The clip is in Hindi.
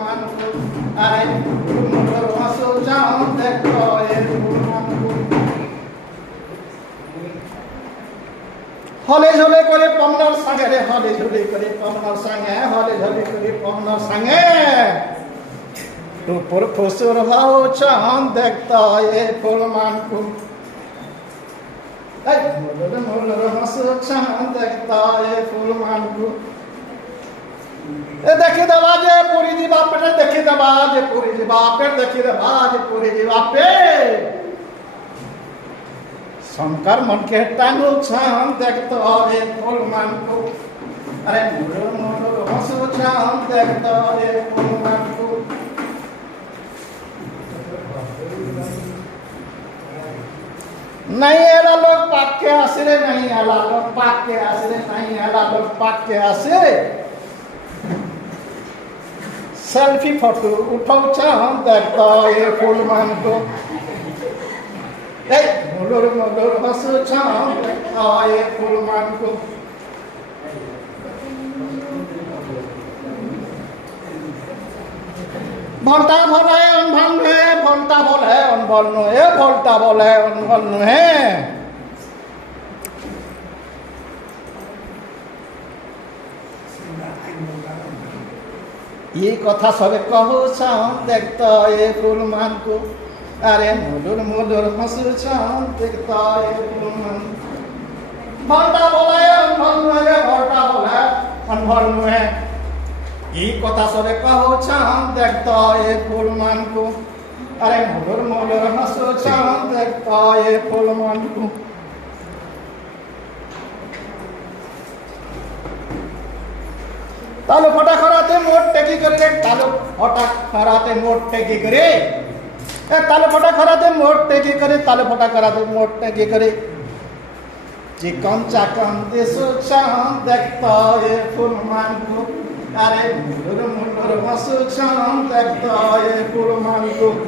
ফুলমানকু আরে মুখর হাসু চাঁদ দেখতো এ ফুলমানকু হলে ঝলে করে পমনার সাঙ্গে রে হলে ঝলে করে পমনার সাঙ্গে হলে ঝলে করে পমনার সাঙ্গে উপর ফুসুর ভাও চাঁদ দেখতো এ ফুলমানকু এই মোলর মোলর হাসু চাঁদ দেখতো এ ফুলমানকু এ দেখে দেবা যে পুরি জি বাপের দেখে দেবা যে পুরি জি বাপের দেখে দেবা যে পুরি জি বাপের শঙ্কর মনকে টাঙ্গুল ছাম দেখতো এ ফুলমানকু আরে মোর মোর হাসু ছাম দেখতো এ ফুলমানকু नहीं एला लोग पाक के आसरे नहीं एला लोग पाक के आसरे नहीं एला लोग पाक के आसे सेल्फी फोटो उठाओ चाम देखता ये फूलमानकु ए मोलर मोलर हंसु चाम देखता ये फूलमानकु भोल्टा बोले अनभन है भोल्टा बोले अनभन है भोल्टा बोले अनभन है ये कथा सब कहू छाम देखता ये फूलमानकु अरे मोलर मोलर हंसु छाम देखता ये फूलमानकु भोल्टा बोले अनभन है भोल्टा बोले अनभन है ये कथा सबे कहो छाम देखता ये फूलमानकु अरे मोलर मोलर हंसु छाम देखता ये फूलमानकु तालु फटा खराते मोट टेकी करे तालु फटा खराते मोट टेकी करे ए तालु फटा खराते मोट टेकी करे तालु फटा खराते मोट टेकी करे चिकन चाकन देसु छाम देखता ये फूलमानकु अरे मोलर मोलर हंसु छाम देखता ये फूलमानकु